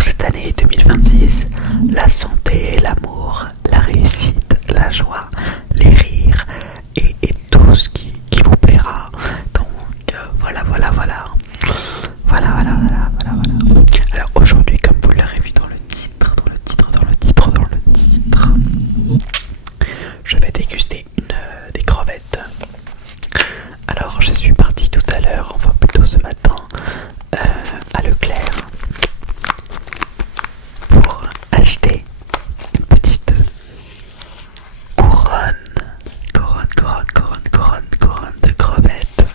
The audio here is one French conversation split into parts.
pour cette année 2026, la santé, l'amour, la réussite, la joie, les rires et tout ce qui vous plaira. Donc voilà. Alors aujourd'hui, comme vous l'aurez vu dans le titre, je vais déguster des crevettes. Alors je suis parti tout à l'heure, enfin plutôt ce matin, à Leclerc pour acheter une petite couronne de crevettes.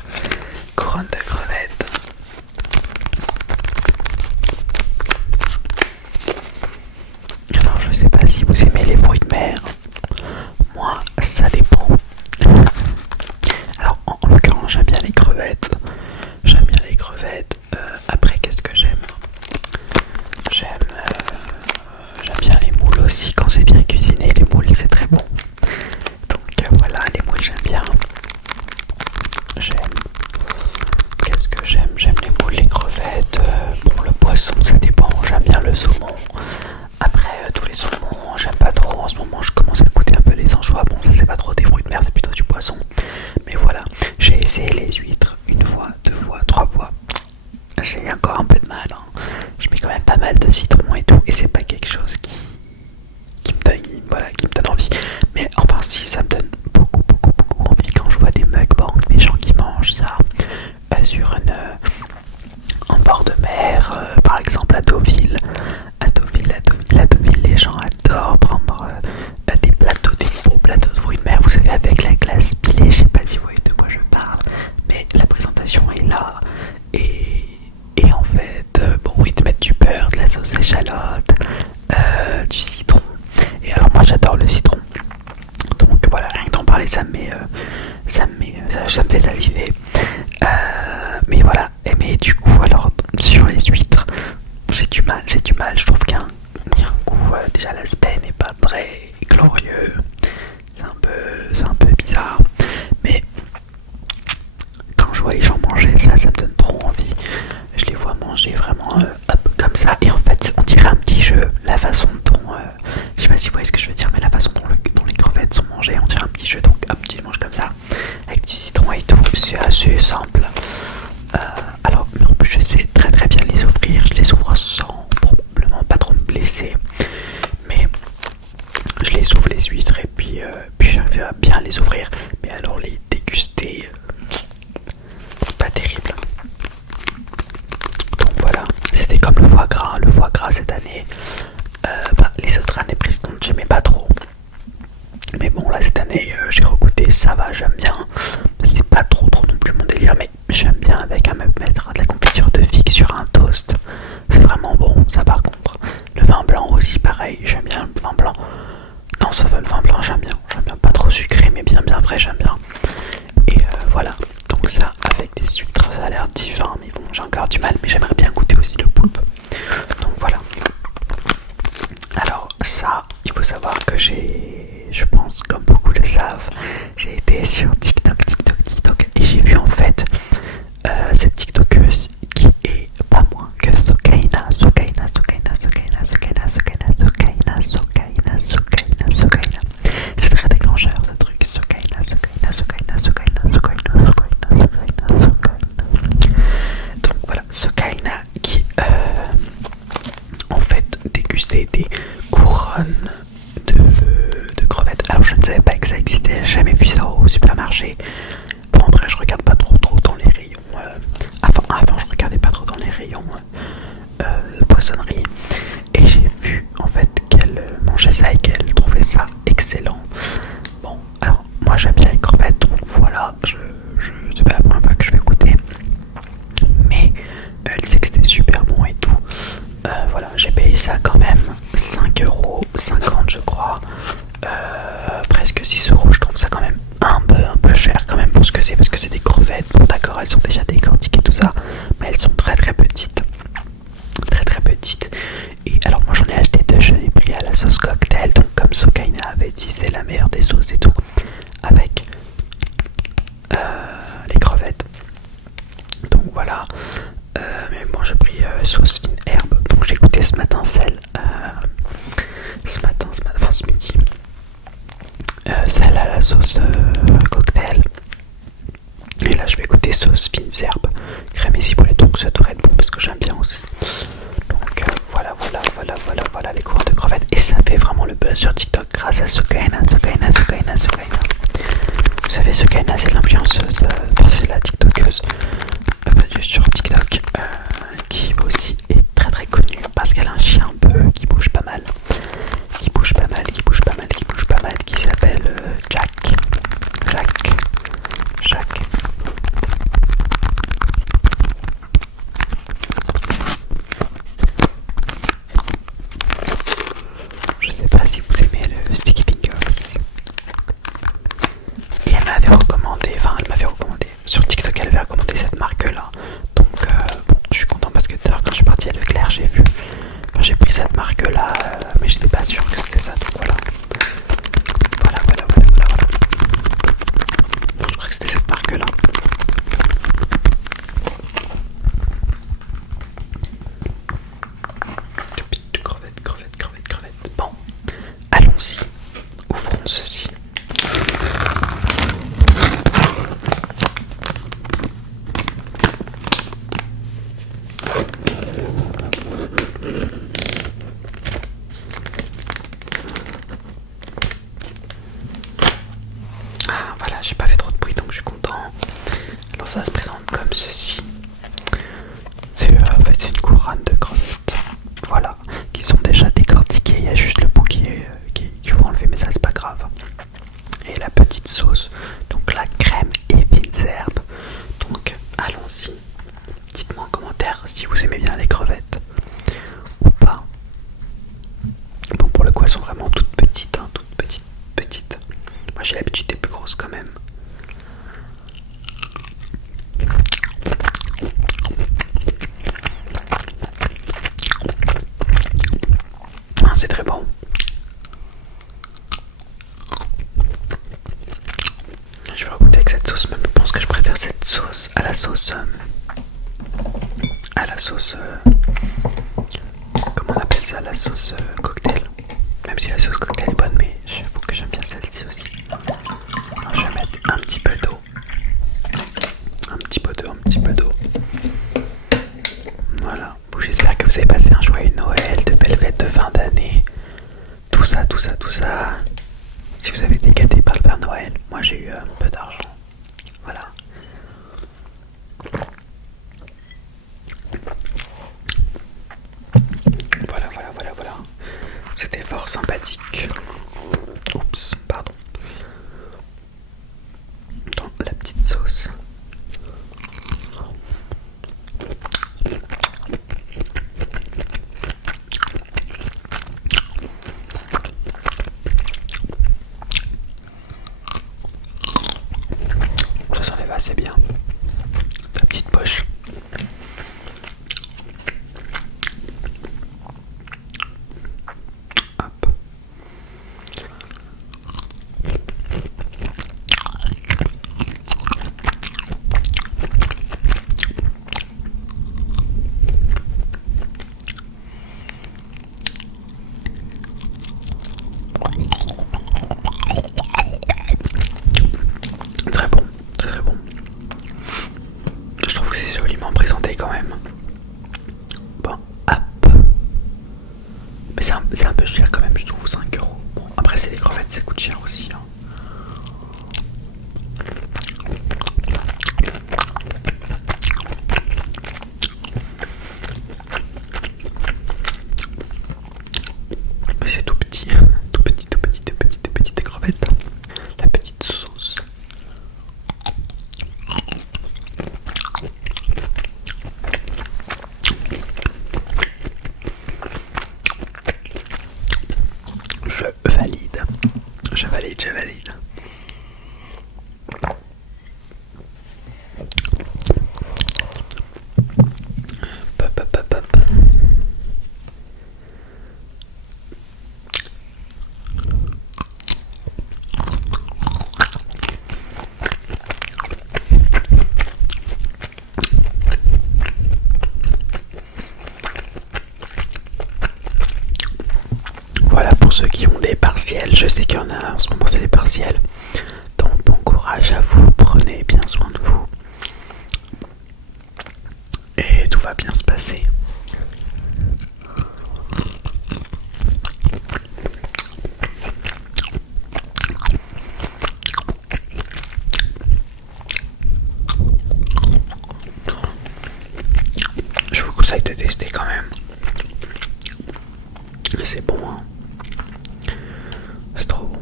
Alors je sais pas si vous aimez les fruits de mer. Moi ça dépend. Alors en l'occurrence j'aime bien les crevettes. Après qu'est-ce que j'aime? J'aime bien les moules aussi quand c'est bien cuisiné. Les moules c'est très bon. Donc voilà, les moules j'aime bien. Qu'est-ce que j'aime? J'aime les moules, les crevettes. Bon, le poisson ça dépend. J'aime bien le saumon. Après tous les saumons j'aime pas trop. En ce moment je commence à goûter un peu les anchois. Bon, ça c'est pas trop des fruits de mer, c'est plutôt du poisson. Mais voilà, j'ai essayé les huîtres une fois, deux fois, trois fois. J'ai encore un peu de mal. Je mets quand même pas mal de citron et tout. Et c'est pas quelque chose qui me donne envie. Mais enfin si, ça me donne beaucoup envie quand je vois des mukbangs, des gens qui mangent ça en bord de mer, par exemple à Deauville, les gens adorent prendre des faux plateaux de fruits de mer, vous savez, avec la glace pilée. Je sais pas si vous voyez de quoi je parle, mais la présentation est là. Et en fait, bon, ils te mettent du beurre, de la sauce échalote, du citron. Et alors moi j'adore le citron. Donc voilà, rien que d'en parler, ça me fait saliver. Mais voilà, mais du coup, alors sur les huîtres, j'ai du mal. Je trouve qu'il y a un goût, déjà l'aspect n'est pas très glorieux. C'est un peu bizarre. Mais quand je vois les gens manger ça, ça me donne trop envie. Je les vois manger vraiment comme ça. Et en fait, on dirait un petit jeu. La façon dont, je sais pas si vous voyez ce que je veux dire, mais la façon dont les crevettes sont mangées, on dirait un petit jeu. Donc hop, tu les manges comme ça, avec du citron et tout. C'est assez simple. Alors, mais en plus, je sais très bien les ouvrir. Je les ouvre sans probablement pas trop me blesser. Mais je les ouvre les huîtres et puis j'arrive à bien les ouvrir. Mais alors les déguster, pas terrible. Donc voilà, c'était comme le foie gras. Le foie gras cette année, les autres années précédentes j'aimais pas trop. Mais bon là cette année j'ai regoûté, ça va, j'aime bien. C'est pas trop non plus mon délire, mais j'aime bien avec me mettre de la confiture de figue sur un toast. C'est vraiment bon, ça par contre. Le vin blanc aussi pareil, j'aime bien le vin blanc. Non, ça va, le vin blanc j'aime bien pas trop sucré mais bien frais, j'aime bien. Et voilà, donc ça avec des huîtres ça a l'air divin, mais bon j'ai encore du mal, mais j'aimerais bien goûter aussi le poulpe. Donc voilà. Alors ça, il faut savoir que je pense comme beaucoup le savent, j'ai été sur TikTok et j'ai vu en fait cette TikTokeuse qui est pas moins que Sokaina. C'est très déclencheur ce truc, Sokaina. Donc voilà, Sokaina qui en fait dégustait des couronnes de crevettes. Alors je ne savais pas que ça existait, j'ai jamais vu ça au supermarché. Bon après je regarde pas trop dans les rayons. Avant je regardais pas trop dans les rayons poissonnerie. Et j'ai vu en fait qu'elle mangeait ça et qu'elle trouvait ça excellent. Bon alors moi j'aime bien les crevettes, donc voilà, c'est pas la première fois que je vais goûter. Mais elle disait que c'était super bon et tout. Voilà, j'ai payé ça quand même 5,50€ je crois. Presque 6€, je trouve ça quand même un peu cher quand même pour ce que c'est, parce que c'est des crevettes. Bon d'accord, elles sont déjà décortiquées tout ça, mais elles sont très petites. Très petites. Et alors moi j'en ai acheté deux, je l'ai pris à la sauce cocktail, donc comme Sokaina avait dit c'est la meilleure des sauces et tout, avec les crevettes. Donc voilà. Mais moi j'ai pris sauce fine herbe, donc j'ai goûté ce matin celle, enfin ce midi, celle à la sauce cocktail. Et là je vais goûter sauce fines herbes, crème et ciboulette, donc ça devrait être bon parce que j'aime bien aussi. Donc voilà les cours de crevettes. Et ça fait vraiment le buzz sur TikTok grâce à Sokaina. Vous savez, Sokaina c'est l'influenceuse, enfin c'est la TikTokeuse sur TikTok qui aussi est très très connue parce qu'elle a un chien un peu qui bouge pas mal, qui s'appelle Jack. Je sais pas si vous aimez le Sticky Fingers. Et elle m'avait recommandé sur TikTok, elle avait recommandé cette marque là. Donc bon, je suis content parce que tout à l'heure quand je suis parti à Leclerc, j'ai pris cette marque là, mais j'étais pas sûr que c'était ça, donc voilà. Donc, je crois que c'était cette marque là. De crevettes. Bon, allons-y, ouvrons ceci. Ah voilà, j'ai pas fait trop de bruit donc je suis content. Alors ça se présente comme ceci. C'est en fait une couronne de crevettes. Voilà, qui sont déjà décortiquées. Il y a juste le bout qu'il faut enlever, mais ça c'est pas grave. Et la petite sauce, donc la crème et fines herbes. Donc allons-y. Dites-moi en commentaire si vous aimez bien les crevettes ou pas. Bon, pour le coup elles sont vraiment toutes petites, hein, toutes petites. Moi j'ai l'habitude des plus grosses quand même. Ah, c'est très bon. Je vais goûter avec cette sauce, même je pense que je préfère cette sauce à la sauce comment on appelle ça, la sauce cocktail. Même si la sauce cocktail est bonne, mais j'avoue que j'aime bien celle-ci aussi. Alors je vais mettre un petit peu d'eau. Voilà. Bon, j'espère que vous avez passé un joyeux Noël, de belles fêtes de fin d'année. Tout ça. Si vous avez été gâtés par le Père Noël, moi j'ai eu un peu d'argent. Voilà. Voilà. C'était fort sympathique. Oups, pardon. Dans la petite sauce. Ça s'enlève assez bien. Ta petite poche. Hop. Très bon. Je trouve que c'est joliment présenté quand même. Bon, hop. Mais c'est un peu cher quand même, je trouve, 5 euros. Bon, après c'est des crevettes, ça coûte cher aussi. Hein. Mais c'est tout petit, petites crevettes. La petite sauce. Je valide. Hop. ceux qui ont des partiels. Je sais qu'il y en a en ce moment, c'est les partiels. Donc bon courage à vous, prenez bien soin de vous. Et tout va bien se passer. Je vous conseille de tester quand même. C'est bon, hein. C'est trop bon.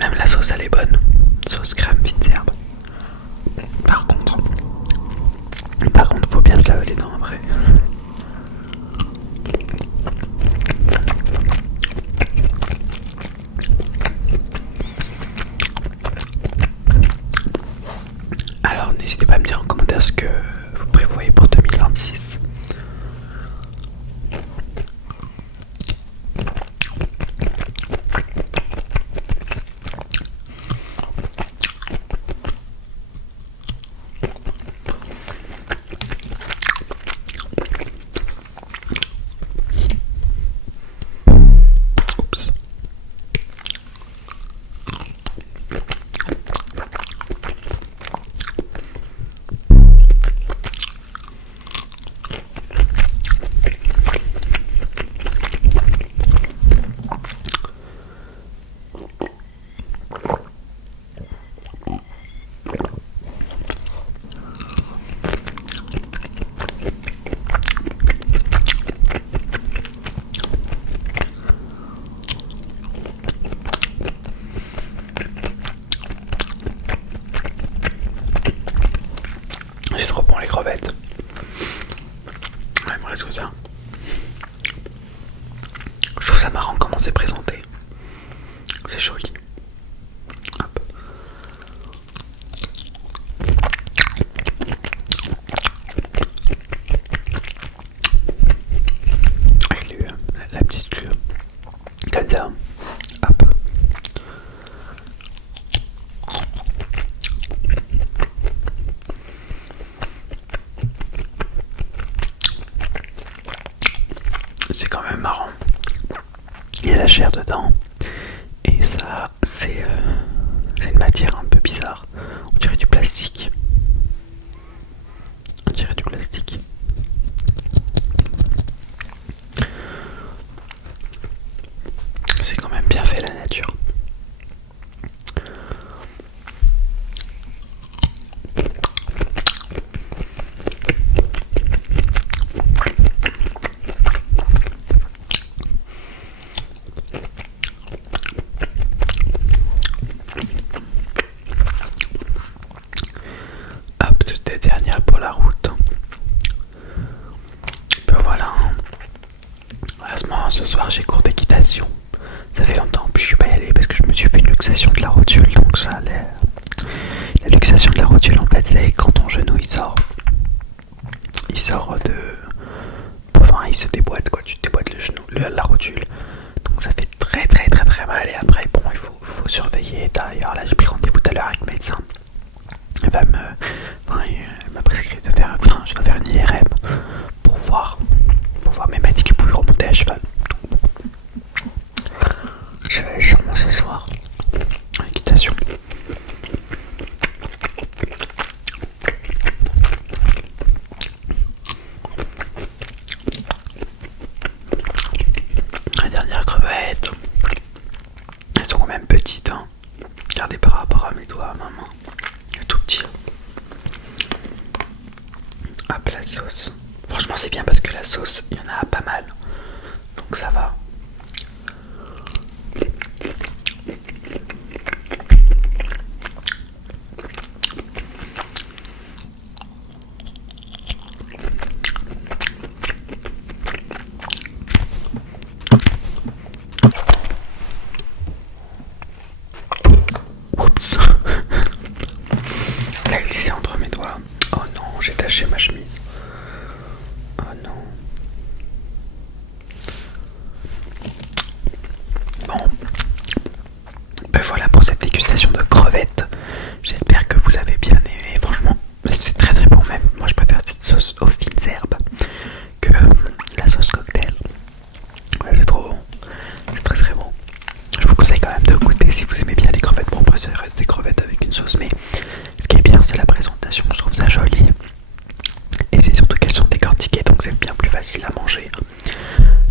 Même la sauce elle est bonne. Sauce crème fines herbes. Par contre, faut bien se laver les dents après. Alors n'hésitez pas à me dire en commentaire ce que vous prévoyez pour 2026. Oups. C'est trop bon les crevettes. Ouais, il me reste que ça. Je trouve ça marrant comment c'est présenté. C'est joli. Hop. Avec la petite queue. Comme ça. Hop. C'est quand même marrant. Il y a la chair dedans. Et ça, c'est une matière un peu bizarre. On dirait du plastique. On dirait du plastique. C'est quand même bien fait la nature. Hop, toutes les dernières pour la route. Ben voilà. À ce moment, ce soir, j'ai cours d'équitation. Ça fait longtemps que je suis pas allé parce que je me suis fait une luxation de la rotule, donc ça allait. La luxation de la rotule, en fait, c'est quand ton genou il sort de. Enfin, il se déboîte quoi, tu te déboîtes le genou, la rotule. Donc ça fait très très très très mal. Et après, bon, il faut surveiller. D'ailleurs, là, j'ai pris rendez-vous tout à l'heure avec le médecin. Elle m'a prescrit de faire, je dois faire une IRM pour voir, mais elle m'a dit que je pouvais remonter à cheval. Je vais sûrement ce soir en équitation. La dernière crevette, elles sont quand même petites, hein. Regardez par rapport à mes doigts, maman, tout petit. Hop, la sauce. Franchement, c'est bien parce que la sauce, il y en a pas mal. Donc si vous aimez bien les crevettes, bon après ça reste des crevettes avec une sauce, mais ce qui est bien c'est la présentation, je trouve ça joli. Et c'est surtout qu'elles sont décortiquées, donc c'est bien plus facile à manger.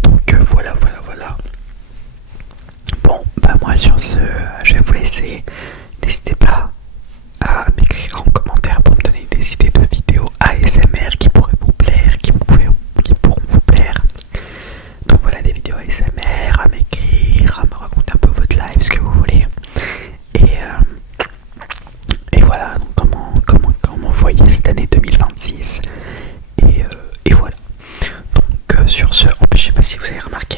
Donc voilà. Bon, bah moi sur ce, je vais vous laisser. N'hésitez pas à m'écrire en commentaire pour me donner des idées de vidéos ASMR qui pourraient vous plaire, qui pourront vous plaire. Donc voilà, des vidéos ASMR, à m'écrire, à me raconter un peu votre live, ce que vous voulez. Et voilà, donc comment vous voyez cette année 2026. Et voilà. Donc sur ce, en plus je sais pas si vous avez remarqué,